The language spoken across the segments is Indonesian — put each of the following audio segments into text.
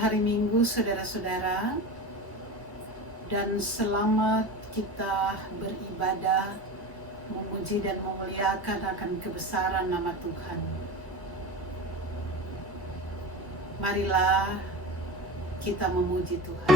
hari Minggu saudara-saudara, dan selamat kita beribadah, memuji dan memuliakan akan kebesaran nama Tuhan. Marilah kita memuji Tuhan.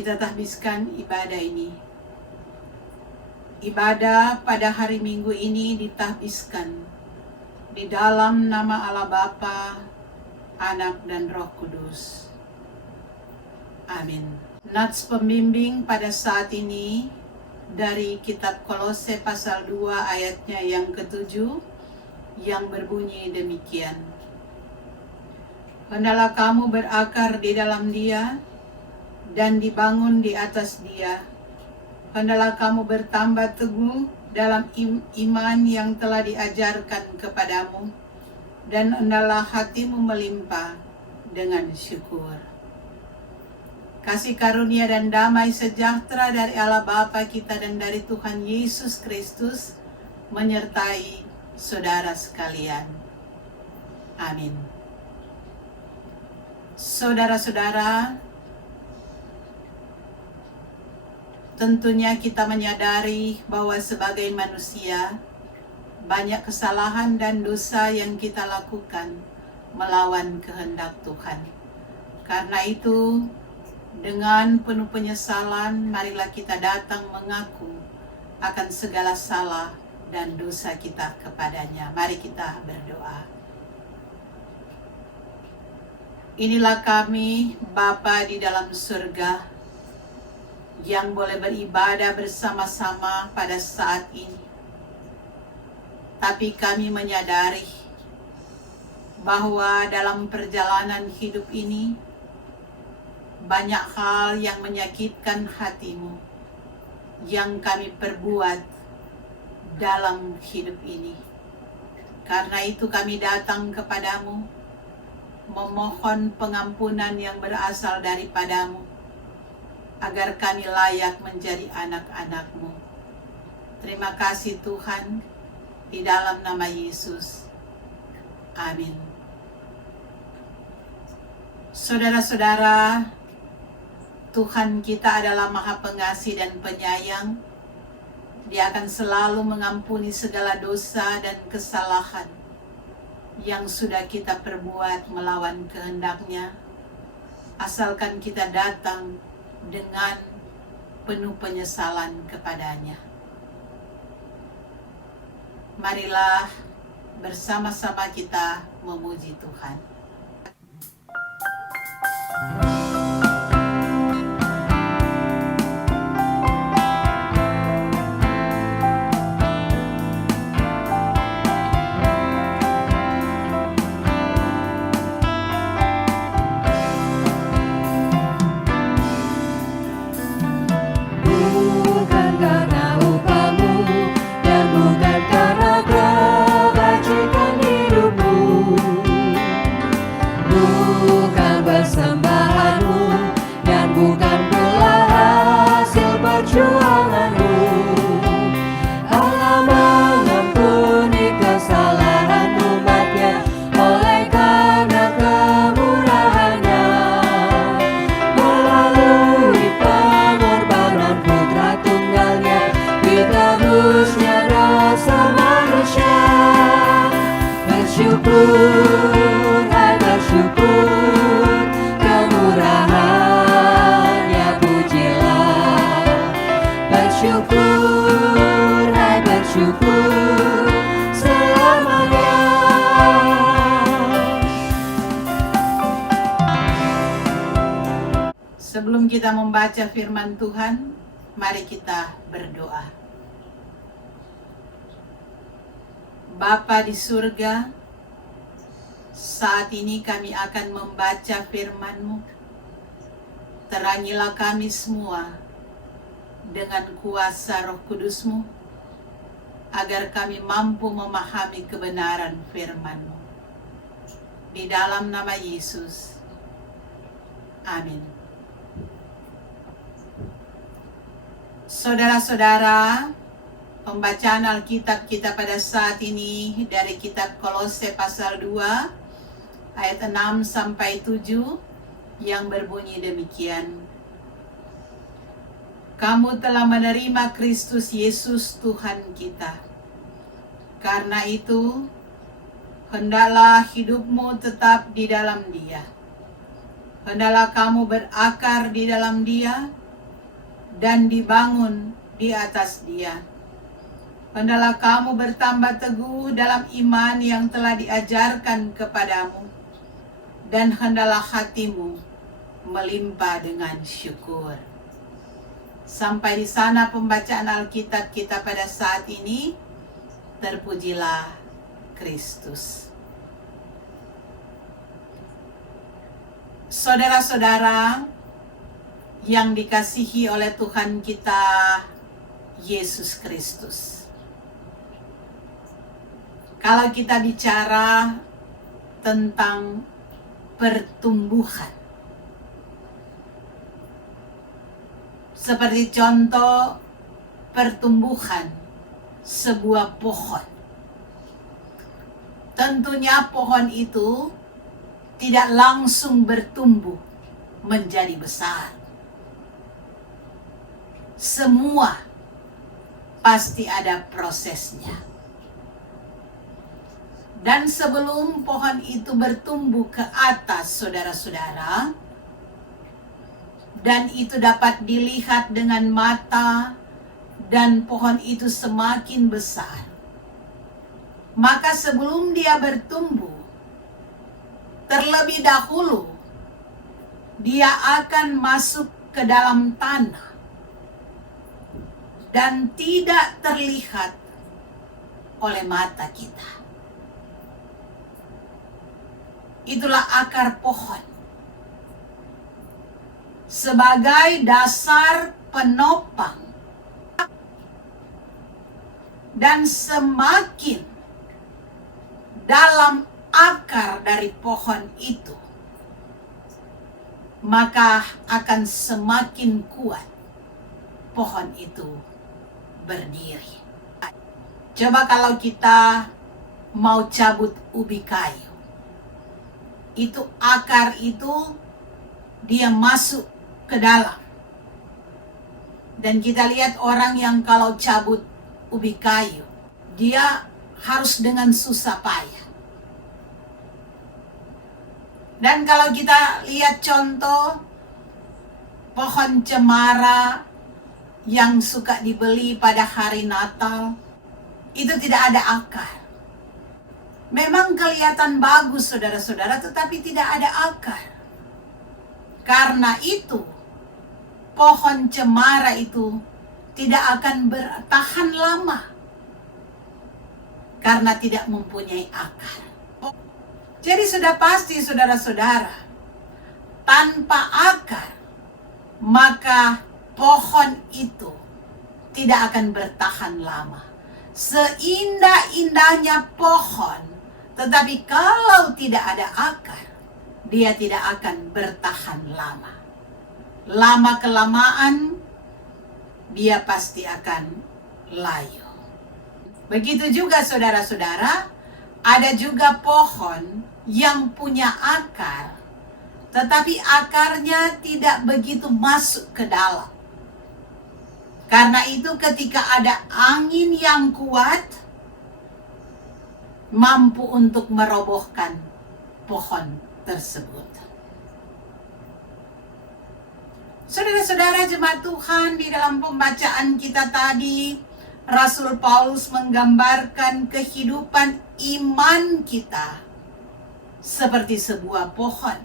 Kita tahbiskan ibadah ini. Ibadah pada hari Minggu ini ditahbiskan di dalam nama Allah Bapa, Anak dan Roh Kudus. Amin. Nats pembimbing pada saat ini dari kitab Kolose pasal 2 ayatnya yang ke-7 yang berbunyi demikian. Hendaklah kamu berakar di dalam Dia dan dibangun di atas Dia. Hendaklah kamu bertambah teguh dalam iman yang telah diajarkan kepadamu, dan hendaklah hatimu melimpah dengan syukur. Kasih karunia dan damai sejahtera dari Allah Bapa kita dan dari Tuhan Yesus Kristus menyertai saudara sekalian. Amin. Saudara-saudara, tentunya kita menyadari bahwa sebagai manusia, banyak kesalahan dan dosa yang kita lakukan melawan kehendak Tuhan. Karena itu, dengan penuh penyesalan, marilah kita datang mengaku akan segala salah dan dosa kita kepadanya. Mari kita berdoa. Inilah kami, Bapa di dalam surga, yang boleh beribadah bersama-sama pada saat ini. Tapi kami menyadari bahwa dalam perjalanan hidup ini banyak hal yang menyakitkan hatimu yang kami perbuat dalam hidup ini. Karena itu kami datang kepadamu memohon pengampunan yang berasal daripadamu, agar kami layak menjadi anak-anak-Mu. Terima kasih Tuhan, di dalam nama Yesus. Amin. Saudara-saudara, Tuhan kita adalah Maha Pengasih dan Penyayang. Dia akan selalu mengampuni segala dosa dan kesalahan yang sudah kita perbuat melawan kehendak-Nya, asalkan kita datang dengan penuh penyesalan kepadanya. Marilah bersama-sama kita memuji Tuhan. Bukan karena kebajikan hidupmu, hai bersyukur, kemurahan-Nya pujilah. Bersyukur, hai bersyukur selamanya. Sebelum kita membaca firman Tuhan, mari kita berdoa. Bapa di surga, saat ini kami akan membaca firman-Mu. Terangilah kami semua dengan kuasa Roh Kudus-Mu, agar kami mampu memahami kebenaran firman-Mu. Di dalam nama Yesus, amin. Saudara-saudara, pembacaan Alkitab kita pada saat ini dari kitab Kolose pasal 2 ayat 6 sampai 7 yang berbunyi demikian. Kamu telah menerima Kristus Yesus Tuhan kita. Karena itu, hendaklah hidupmu tetap di dalam Dia. Hendaklah kamu berakar di dalam Dia dan dibangun di atas Dia. Hendaklah kamu bertambah teguh dalam iman yang telah diajarkan kepadamu, dan hendaklah hatimu melimpah dengan syukur. Sampai di sana pembacaan Alkitab kita pada saat ini. Terpujilah Kristus. Saudara-saudara yang dikasihi oleh Tuhan kita Yesus Kristus. Kalau kita bicara tentang pertumbuhan, seperti contoh pertumbuhan sebuah pohon. Tentunya pohon itu tidak langsung bertumbuh menjadi besar. Semua pasti ada prosesnya. Dan sebelum pohon itu bertumbuh ke atas, saudara-saudara, dan itu dapat dilihat dengan mata, dan pohon itu semakin besar, maka sebelum dia bertumbuh, terlebih dahulu dia akan masuk ke dalam tanah dan tidak terlihat oleh mata kita. Itulah akar pohon sebagai dasar penopang, dan semakin dalam akar dari pohon itu, maka akan semakin kuat pohon itu berdiri. Coba kalau kita mau cabut ubi kayu, itu akar itu dia masuk ke dalam. Dan kita lihat orang yang kalau cabut ubi kayu, dia harus dengan susah payah. Dan kalau kita lihat contoh pohon cemara yang suka dibeli pada hari Natal, itu tidak ada akar. Memang kelihatan bagus saudara-saudara, tetapi tidak ada akar. Karena itu, pohon cemara itu tidak akan bertahan lama karena tidak mempunyai akar. Jadi sudah pasti saudara-saudara, tanpa akar, maka pohon itu tidak akan bertahan lama. Seindah-indahnya pohon, tetapi kalau tidak ada akar, dia tidak akan bertahan lama. Lama-kelamaan, dia pasti akan layu. Begitu juga saudara-saudara, ada juga pohon yang punya akar, tetapi akarnya tidak begitu masuk ke dalam. Karena itu ketika ada angin yang kuat, mampu untuk merobohkan pohon tersebut. Saudara-saudara jemaat Tuhan, di dalam pembacaan kita tadi, Rasul Paulus menggambarkan kehidupan iman kita seperti sebuah pohon.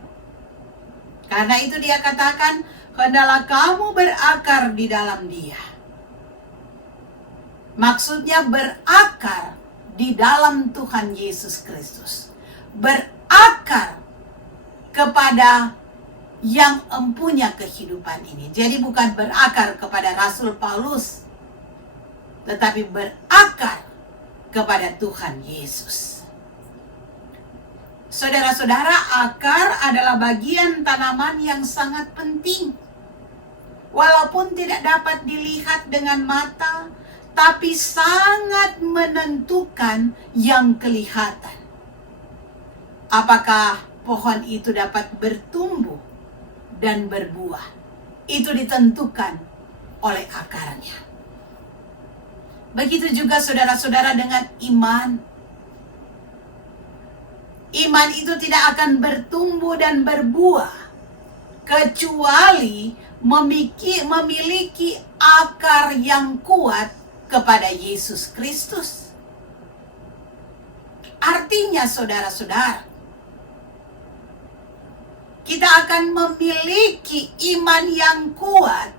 Karena itu dia katakan, hendaklah kamu berakar di dalam Dia. Maksudnya berakar di dalam Tuhan Yesus Kristus. Berakar kepada yang empunya kehidupan ini. Jadi bukan berakar kepada Rasul Paulus, tetapi berakar kepada Tuhan Yesus. Saudara-saudara, akar adalah bagian tanaman yang sangat penting. Walaupun tidak dapat dilihat dengan mata, tapi sangat menentukan yang kelihatan. Apakah pohon itu dapat bertumbuh dan berbuah? Itu ditentukan oleh akarnya. Begitu juga saudara-saudara dengan iman. Iman itu tidak akan bertumbuh dan berbuah kecuali memiliki akar yang kuat kepada Yesus Kristus. Artinya saudara-saudara, kita akan memiliki iman yang kuat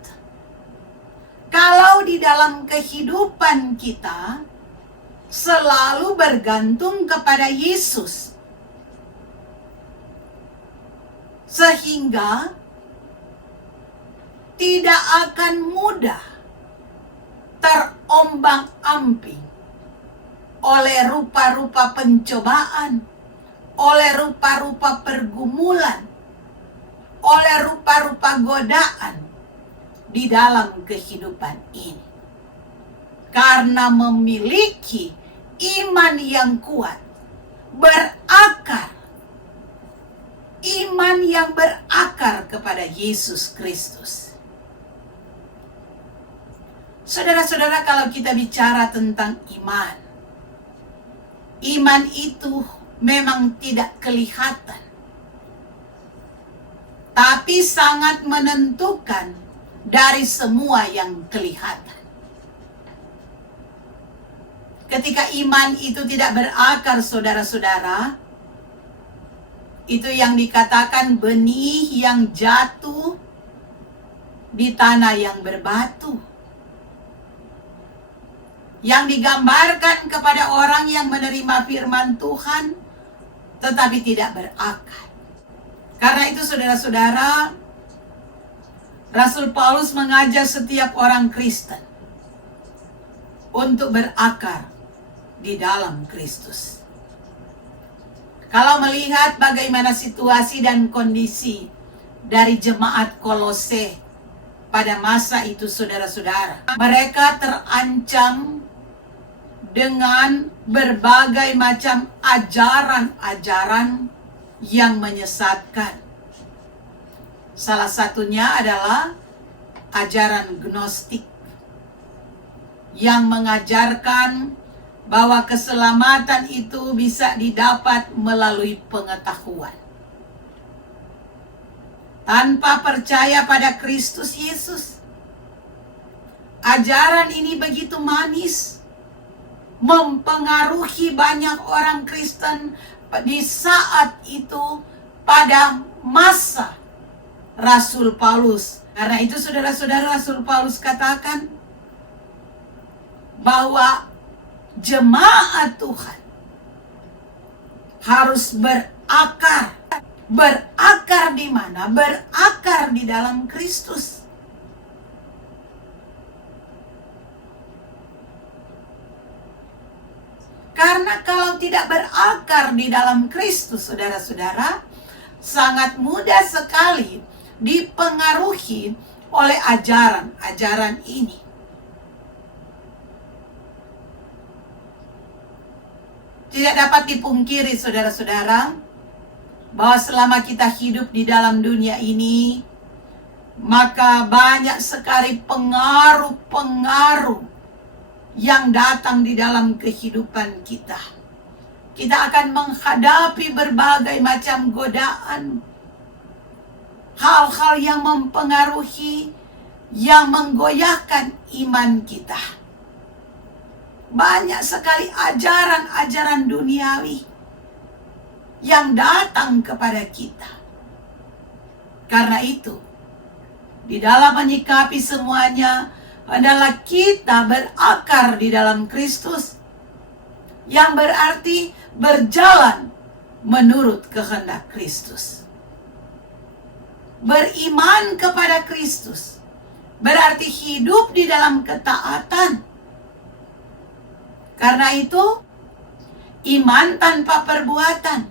kalau di dalam kehidupan kita selalu bergantung kepada Yesus. Sehingga tidak akan mudah terombang-ambing oleh rupa-rupa pencobaan, oleh rupa-rupa pergumulan, oleh rupa-rupa godaan di dalam kehidupan ini. Karena memiliki iman yang kuat, berakar. Iman yang berakar kepada Yesus Kristus. Saudara-saudara, kalau kita bicara tentang iman, iman itu memang tidak kelihatan, tapi sangat menentukan dari semua yang kelihatan. Ketika iman itu tidak berakar, saudara-saudara, itu yang dikatakan benih yang jatuh di tanah yang berbatu. Yang digambarkan kepada orang yang menerima firman Tuhan, tetapi tidak berakar. Karena itu saudara-saudara, Rasul Paulus mengajak setiap orang Kristen untuk berakar di dalam Kristus. Kalau melihat bagaimana situasi dan kondisi dari jemaat Kolose pada masa itu saudara-saudara, mereka terancam dengan berbagai macam ajaran-ajaran yang menyesatkan. Salah satunya adalah ajaran Gnostik yang mengajarkan bahwa keselamatan itu bisa didapat melalui pengetahuan. Tanpa percaya pada Kristus Yesus. Ajaran ini begitu manis, mempengaruhi banyak orang Kristen di saat itu pada masa Rasul Paulus. Karena itu saudara-saudara, Rasul Paulus katakan bahwa jemaat Tuhan harus berakar. Berakar di mana? Berakar di dalam Kristus. Karena kalau tidak berakar di dalam Kristus, saudara-saudara, sangat mudah sekali dipengaruhi oleh ajaran-ajaran ini. Tidak dapat dipungkiri saudara-saudara, bahwa selama kita hidup di dalam dunia ini, maka banyak sekali pengaruh-pengaruh yang datang di dalam kehidupan kita. kita akan menghadapi berbagai macam godaan, hal-hal yang mempengaruhi, yang menggoyahkan iman kita. Banyak sekali ajaran-ajaran duniawi yang datang kepada kita. Karena itu, di dalam menyikapi semuanya, adalah kita berakar di dalam Kristus, yang berarti berjalan menurut kehendak Kristus. Beriman kepada Kristus berarti hidup di dalam ketaatan. Karena itu, iman tanpa perbuatan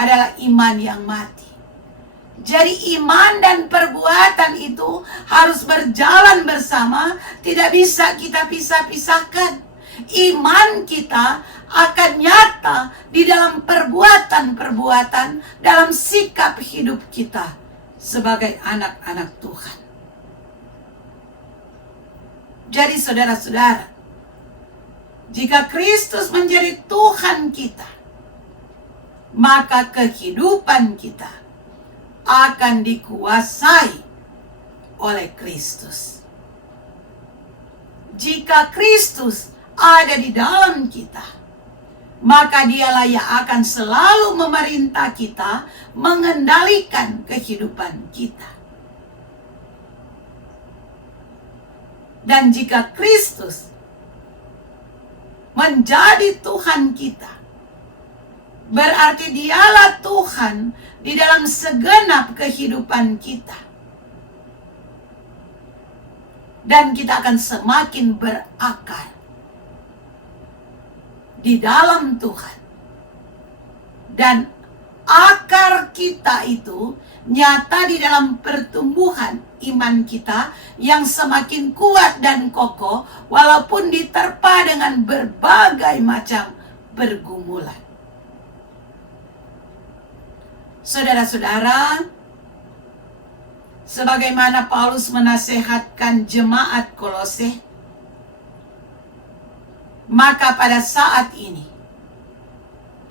adalah iman yang mati. Jadi iman dan perbuatan itu harus berjalan bersama, tidak bisa kita pisah-pisahkan. Iman kita akan nyata di dalam perbuatan-perbuatan, dalam sikap hidup kita sebagai anak-anak Tuhan. Jadi saudara-saudara, jika Kristus menjadi Tuhan kita, maka kehidupan kita akan dikuasai oleh Kristus. Jika Kristus ada di dalam kita, maka dialah yang akan selalu memerintah kita, mengendalikan kehidupan kita. Dan jika Kristus menjadi Tuhan kita, berarti dialah Tuhan di dalam segenap kehidupan kita. Dan kita akan semakin berakar di dalam Tuhan. Dan akar kita itu nyata di dalam pertumbuhan iman kita yang semakin kuat dan kokoh, walaupun diterpa dengan berbagai macam pergumulan. Saudara-saudara, sebagaimana Paulus menasihatkan jemaat Kolose, maka pada saat ini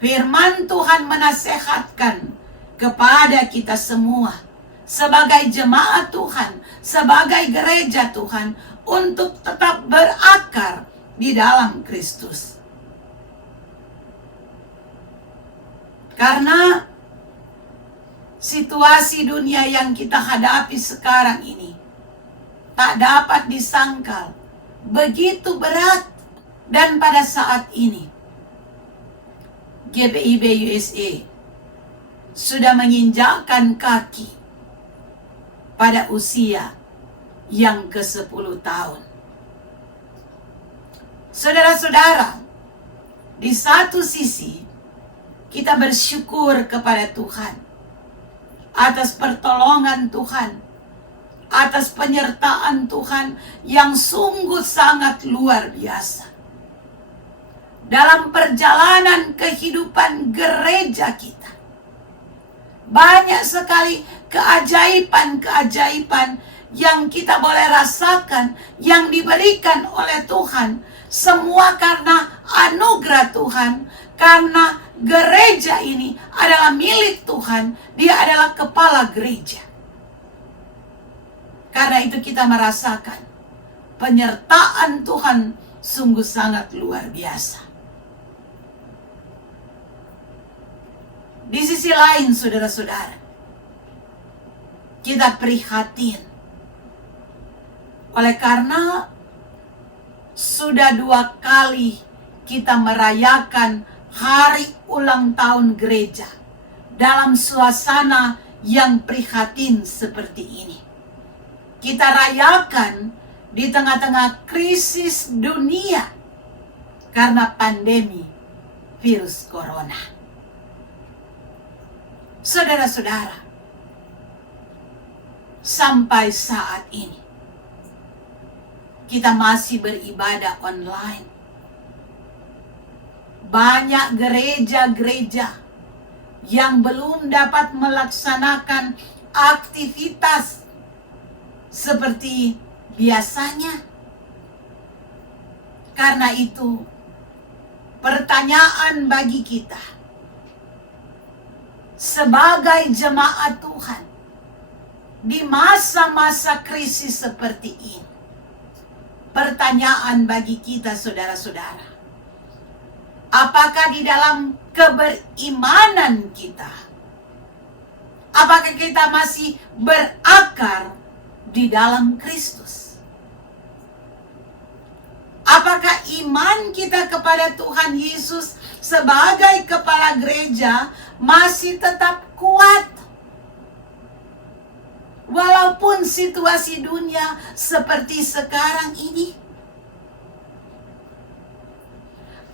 firman Tuhan menasihatkan kepada kita semua sebagai jemaat Tuhan, sebagai gereja Tuhan, untuk tetap berakar di dalam Kristus. Karena situasi dunia yang kita hadapi sekarang ini tak dapat disangkal, begitu berat. Dan pada saat ini GPIB USA sudah menginjakkan kaki pada usia yang ke-10 tahun. Saudara-saudara, di satu sisi kita bersyukur kepada Tuhan atas pertolongan Tuhan, atas penyertaan Tuhan yang sungguh sangat luar biasa dalam perjalanan kehidupan gereja kita. Banyak sekali keajaiban-keajaiban yang kita boleh rasakan, yang diberikan oleh Tuhan. Semua karena anugerah Tuhan, karena gereja ini adalah milik Tuhan. Dia adalah kepala gereja. Karena itu kita merasakan penyertaan Tuhan sungguh sangat luar biasa. Di sisi lain, saudara-saudara, kita prihatin oleh karena sudah 2 kali kita merayakan hari ulang tahun gereja dalam suasana yang prihatin seperti ini. Kita rayakan di tengah-tengah krisis dunia karena pandemi virus corona. Saudara-saudara, sampai saat ini kita masih beribadah online. Banyak gereja-gereja yang belum dapat melaksanakan aktivitas seperti biasanya. Karena itu, pertanyaan bagi kita sebagai jemaat Tuhan di masa-masa krisis seperti ini. Pertanyaan bagi kita, saudara-saudara, apakah di dalam keberimanan kita, apakah kita masih berakar di dalam Kristus? Apakah iman kita kepada Tuhan Yesus sebagai kepala gereja masih tetap kuat? Walaupun situasi dunia seperti sekarang ini.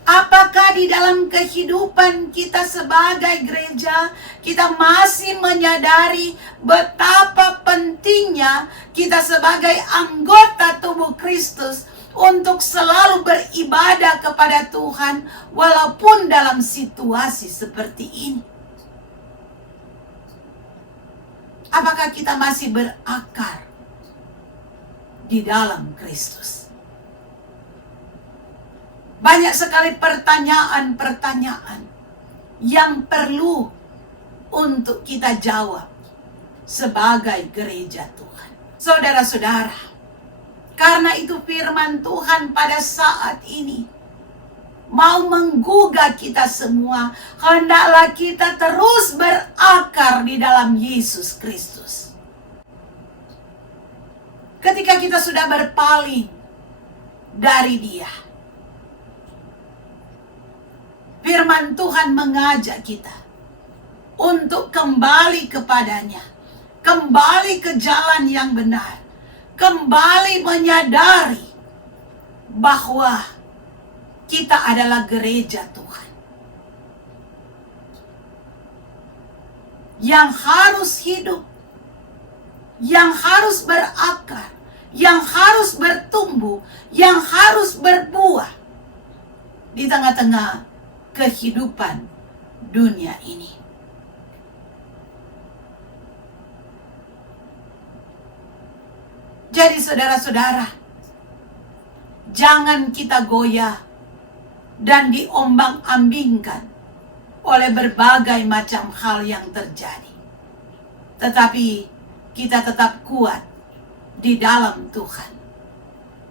Apakah di dalam kehidupan kita sebagai gereja, kita masih menyadari betapa pentingnya kita sebagai anggota tubuh Kristus untuk selalu beribadah kepada Tuhan walaupun dalam situasi seperti ini? Apakah kita masih berakar di dalam Kristus? Banyak sekali pertanyaan-pertanyaan yang perlu untuk kita jawab sebagai gereja Tuhan. Saudara-saudara, karena itu firman Tuhan pada saat ini mau menggugah kita semua. Hendaklah kita terus berakar di dalam Yesus Kristus. Ketika kita sudah berpaling dari Dia, firman Tuhan mengajak kita untuk kembali kepadanya, kembali ke jalan yang benar, kembali menyadari bahwa kita adalah gereja Tuhan yang harus hidup, yang harus berakar, yang harus bertumbuh, yang harus berbuah di tengah-tengah kehidupan dunia ini. Jadi saudara-saudara, jangan kita goyah dan diombang-ambingkan oleh berbagai macam hal yang terjadi. Tetapi kita tetap kuat di dalam Tuhan,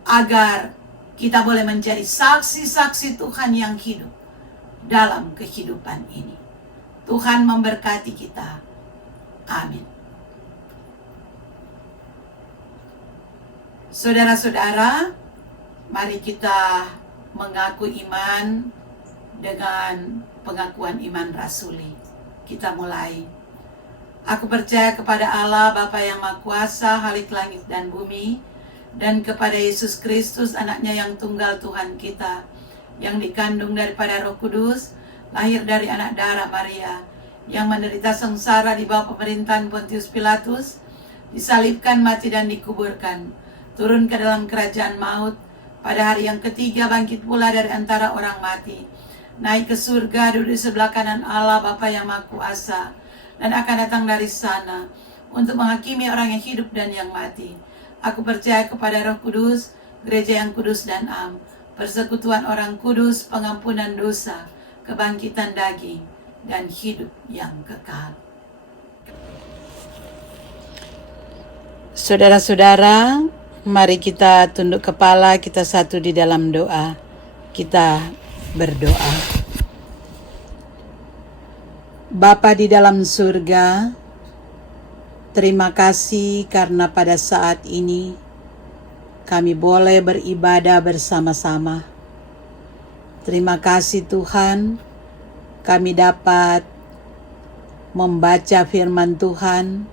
agar kita boleh menjadi saksi-saksi Tuhan yang hidup dalam kehidupan ini. Tuhan memberkati kita. Amin. Saudara-saudara, mari kita mengaku iman dengan pengakuan iman rasuli. Kita mulai. Aku percaya kepada Allah Bapa yang Maha Kuasa, Khalik langit dan bumi, dan kepada Yesus Kristus, anaknya yang tunggal Tuhan kita, yang dikandung daripada Roh Kudus, lahir dari anak darah Maria, yang menderita sengsara di bawah pemerintahan Pontius Pilatus, disalibkan, mati dan dikuburkan, turun ke dalam kerajaan maut, pada hari yang ketiga bangkit pula dari antara orang mati, naik ke surga, duduk di sebelah kanan Allah Bapa yang Maha Kuasa, dan akan datang dari sana untuk menghakimi orang yang hidup dan yang mati. Aku percaya kepada Roh Kudus, gereja yang kudus dan am, persekutuan orang kudus, pengampunan dosa, kebangkitan daging, dan hidup yang kekal. Saudara-saudara, mari kita tunduk kepala, kita satu di dalam doa. Kita berdoa. Bapa di dalam surga, terima kasih karena pada saat ini kami boleh beribadah bersama-sama. Terima kasih Tuhan, kami dapat membaca firman Tuhan,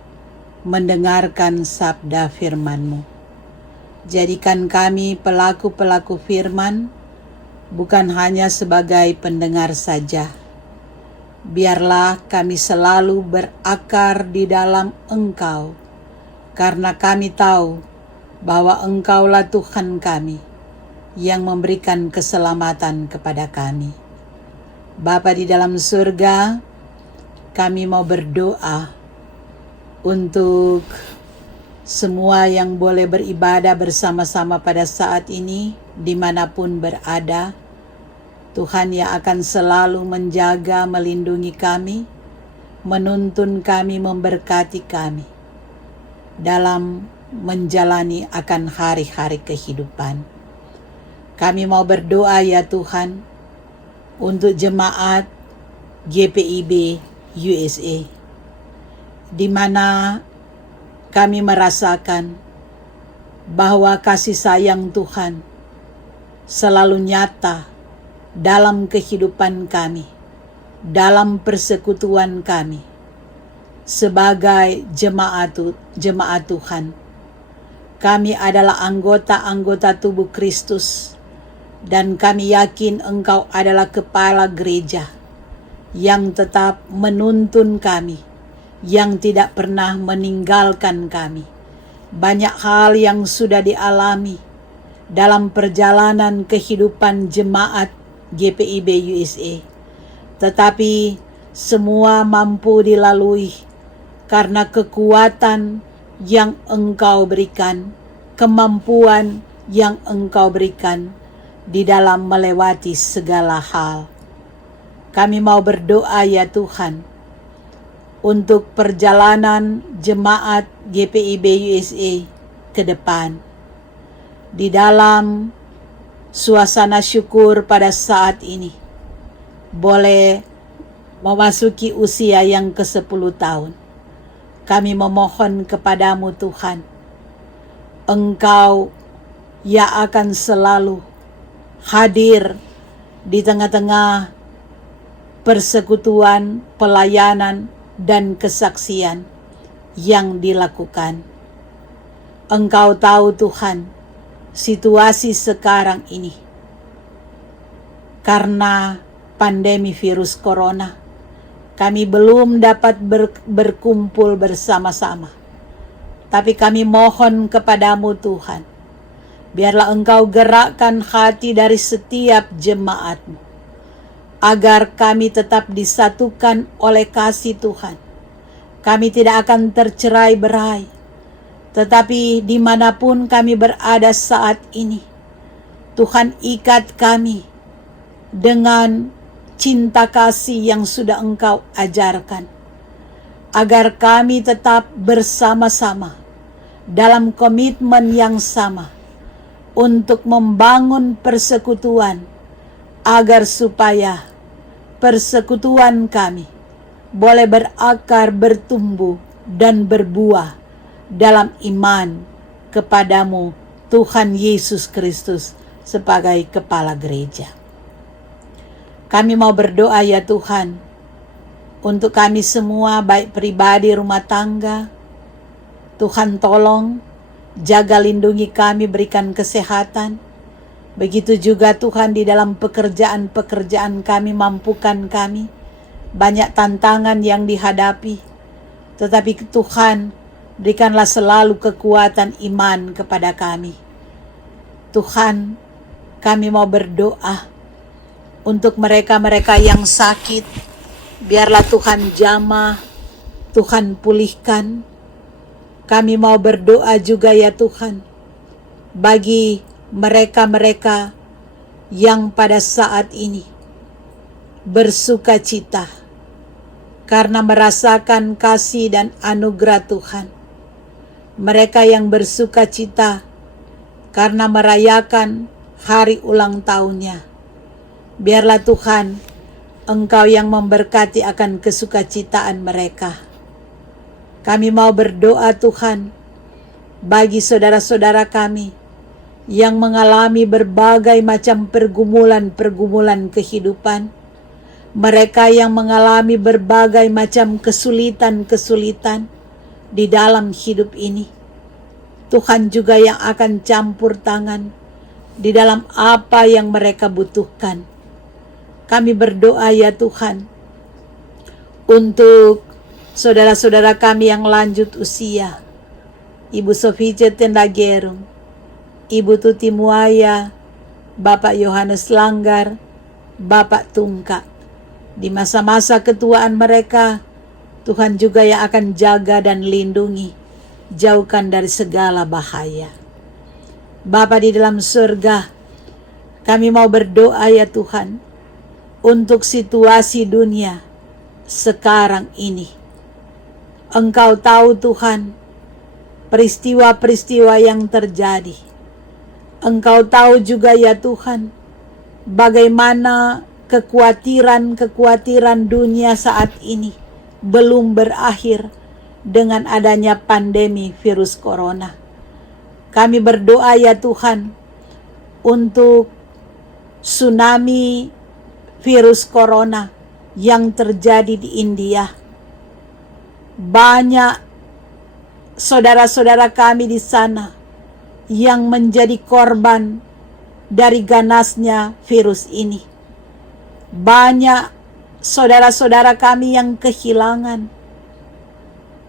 mendengarkan sabda firman-Mu. Jadikan kami pelaku-pelaku firman, bukan hanya sebagai pendengar saja. Biarlah kami selalu berakar di dalam Engkau, karena kami tahu bahwa Engkaulah Tuhan kami yang memberikan keselamatan kepada kami. Bapa di dalam surga, kami mau berdoa untuk semua yang boleh beribadah bersama-sama pada saat ini, dimanapun berada. Tuhan yang akan selalu menjaga, melindungi kami, menuntun kami, memberkati kami dalam menjalani akan hari-hari kehidupan. Kami mau berdoa ya Tuhan untuk jemaat GPIB USA, di mana kami merasakan bahwa kasih sayang Tuhan selalu nyata dalam kehidupan kami, dalam persekutuan kami sebagai jemaat Tuhan. Kami adalah anggota-anggota tubuh Kristus, dan kami yakin Engkau adalah kepala gereja yang tetap menuntun kami, yang tidak pernah meninggalkan kami. Banyak hal yang sudah dialami dalam perjalanan kehidupan jemaat GPIB USA, tetapi semua mampu dilalui karena kekuatan yang Engkau berikan, kemampuan yang Engkau berikan di dalam melewati segala hal. Kami mau berdoa ya Tuhan untuk perjalanan jemaat GPIB USA ke depan, di dalam suasana syukur pada saat ini boleh memasuki usia yang ke-10 tahun. Kami memohon kepadamu Tuhan, Engkau yang akan selalu hadir di tengah-tengah persekutuan, pelayanan, dan kesaksian yang dilakukan. Engkau tahu Tuhan, situasi sekarang ini karena pandemi virus corona, kami belum dapat berkumpul bersama-sama. Tapi kami mohon kepadamu Tuhan, biarlah Engkau gerakkan hati dari setiap jemaat-Mu, agar kami tetap disatukan oleh kasih Tuhan. Kami tidak akan tercerai-berai, tetapi dimanapun kami berada saat ini, Tuhan ikat kami dengan cinta kasih yang sudah Engkau ajarkan, agar kami tetap bersama-sama dalam komitmen yang sama untuk membangun persekutuan, agar supaya persekutuan kami boleh berakar, bertumbuh, dan berbuah dalam iman kepadamu Tuhan Yesus Kristus sebagai kepala gereja. Kami mau berdoa ya Tuhan untuk kami semua, baik pribadi, rumah tangga. Tuhan tolong jaga, lindungi kami, berikan kesehatan. Begitu juga Tuhan di dalam pekerjaan-pekerjaan kami, mampukan kami. Banyak tantangan yang dihadapi, tetapi Tuhan berikanlah selalu kekuatan iman kepada kami. Tuhan, kami mau berdoa untuk mereka-mereka yang sakit, biarlah Tuhan jamah, Tuhan pulihkan. Kami mau berdoa juga ya Tuhan, bagi mereka-mereka yang pada saat ini bersuka cita karena merasakan kasih dan anugerah Tuhan. Mereka yang bersuka cita karena merayakan hari ulang tahunnya. Biarlah Tuhan, Engkau yang memberkati akan kesukacitaan mereka. Kami mau berdoa Tuhan, bagi saudara-saudara kami yang mengalami berbagai macam pergumulan-pergumulan kehidupan. Mereka yang mengalami berbagai macam kesulitan-kesulitan di dalam hidup ini. Tuhan juga yang akan campur tangan di dalam apa yang mereka butuhkan. Kami berdoa ya Tuhan untuk saudara-saudara kami yang lanjut usia. Ibu Sofice Tendagerung, Ibu Tuti Muaya, Bapak Yohanes Langgar, Bapak Tungka. Di masa-masa ketuaan mereka, Tuhan juga yang akan jaga dan lindungi, jauhkan dari segala bahaya. Bapa di dalam surga, kami mau berdoa ya Tuhan, untuk situasi dunia sekarang ini. Engkau tahu Tuhan peristiwa-peristiwa yang terjadi. Engkau tahu juga ya Tuhan bagaimana kekhawatiran dunia saat ini belum berakhir dengan adanya pandemi virus corona. Kami berdoa ya Tuhan untuk tsunami virus corona yang terjadi di India. Banyak saudara-saudara kami di sana yang menjadi korban dari ganasnya virus ini. Banyak saudara-saudara kami yang kehilangan.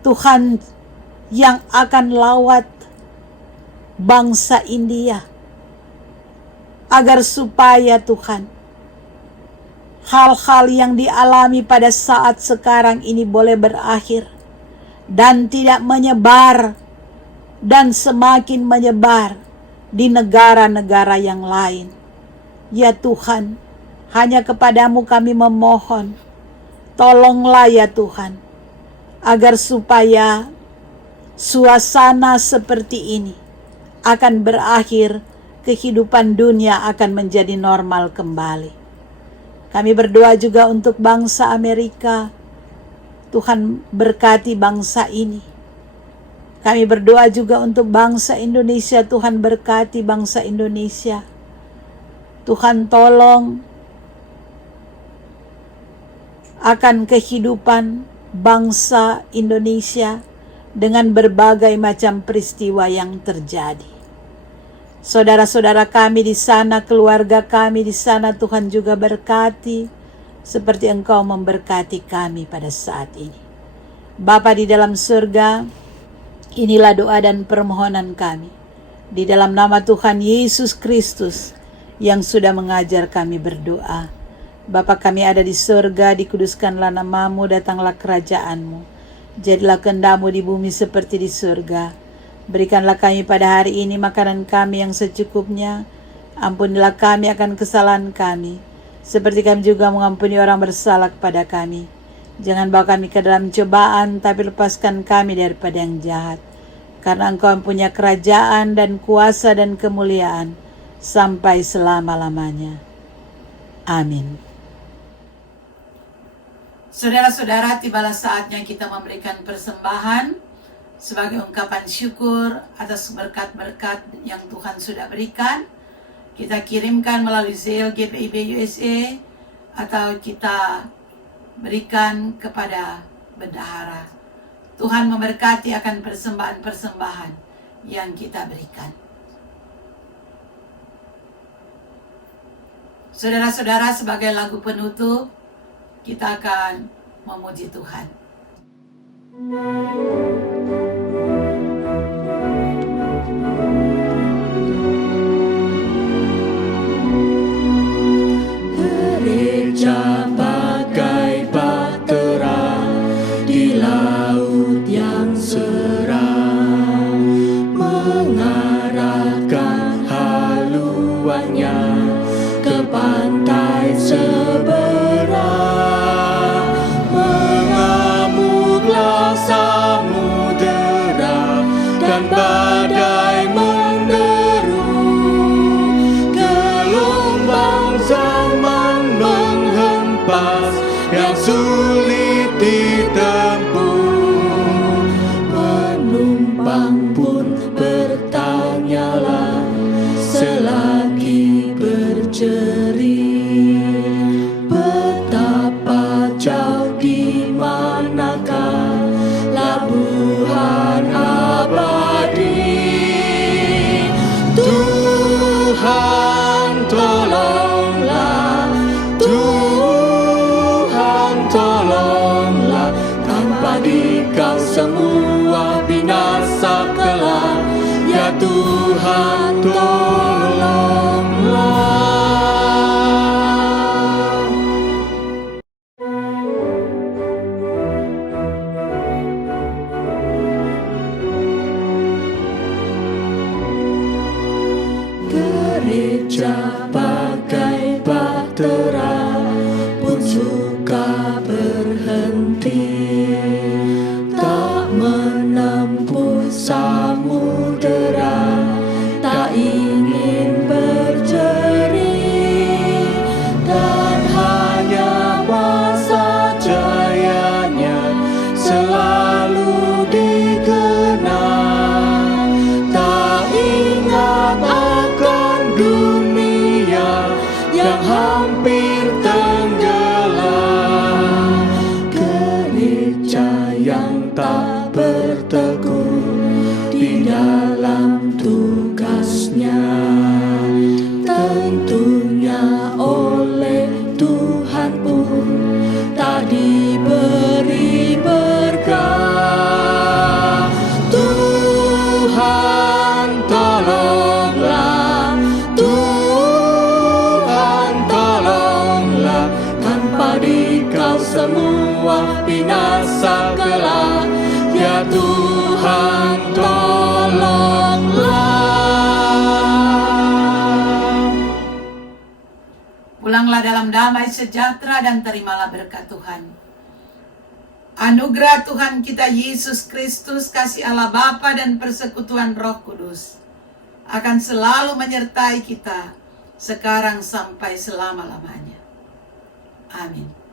Tuhan yang akan lawat bangsa India agar supaya Tuhan hal-hal yang dialami pada saat sekarang ini boleh berakhir dan tidak menyebar dan semakin menyebar di negara-negara yang lain. Ya Tuhan, hanya kepadamu kami memohon, tolonglah ya Tuhan, agar supaya suasana seperti ini akan berakhir, kehidupan dunia akan menjadi normal kembali. Kami berdoa juga untuk bangsa Amerika. Tuhan berkati bangsa ini. Kami berdoa juga untuk bangsa Indonesia. Tuhan berkati bangsa Indonesia. Tuhan tolong akan kehidupan bangsa Indonesia dengan berbagai macam peristiwa yang terjadi. Saudara-saudara kami di sana, keluarga kami di sana, Tuhan juga berkati seperti Engkau memberkati kami pada saat ini. Bapa di dalam surga, inilah doa dan permohonan kami. Di dalam nama Tuhan Yesus Kristus yang sudah mengajar kami berdoa. Bapa kami ada di surga, dikuduskanlah namamu, datanglah kerajaan-Mu. Jadilah kehendak-Mu di bumi seperti di surga. Berikanlah kami pada hari ini makanan kami yang secukupnya. Ampunilah kami akan kesalahan kami, seperti kami juga mengampuni orang bersalah kepada kami. Jangan bawa kami ke dalam cobaan, tapi lepaskan kami daripada yang jahat. Karena Engkau mempunyai kerajaan dan kuasa dan kemuliaan sampai selama-lamanya. Amin. Saudara-saudara, tibalah saatnya kita memberikan persembahan sebagai ungkapan syukur atas berkat-berkat yang Tuhan sudah berikan. Kita kirimkan melalui Zelle GPIB USA atau kita berikan kepada bendahara. Tuhan memberkati akan persembahan-persembahan yang kita berikan. Saudara-saudara, sebagai lagu penutup, kita akan memuji Tuhan. Gereja bagai bahtera di laut yang seram, mengarahkan haluannya ke pantai seberang. Mengamuklah samudera dan badai menderu, gelombang zaman menghempas yang sulit ditempuh. Penumpang pun bertanyalah selagi berjerit, betapa jauh di manakah labuhan abadi. Tuhan tolonglah, Tuhan tolonglah. hati, tak menempuh samudera, tak ingin berjerih, dan hanya kuasa jayanya selalu dikenang. Tak ingat akan dunia yang hampir tenggelam, gereja yang tak berteguh di dalam tugasnya, tentunya oleh Tuhan pun tak diberi berkah. Tuhan tolonglah, Tuhan tolonglah, tanpa Dikau semua binasa kelak. Ya Tuhan tolonglah. Pulanglah dalam damai sejahtera dan terimalah berkat Tuhan. Anugerah Tuhan kita Yesus Kristus, kasih Allah Bapa dan persekutuan Roh Kudus akan selalu menyertai kita sekarang sampai selama-lamanya. Amin.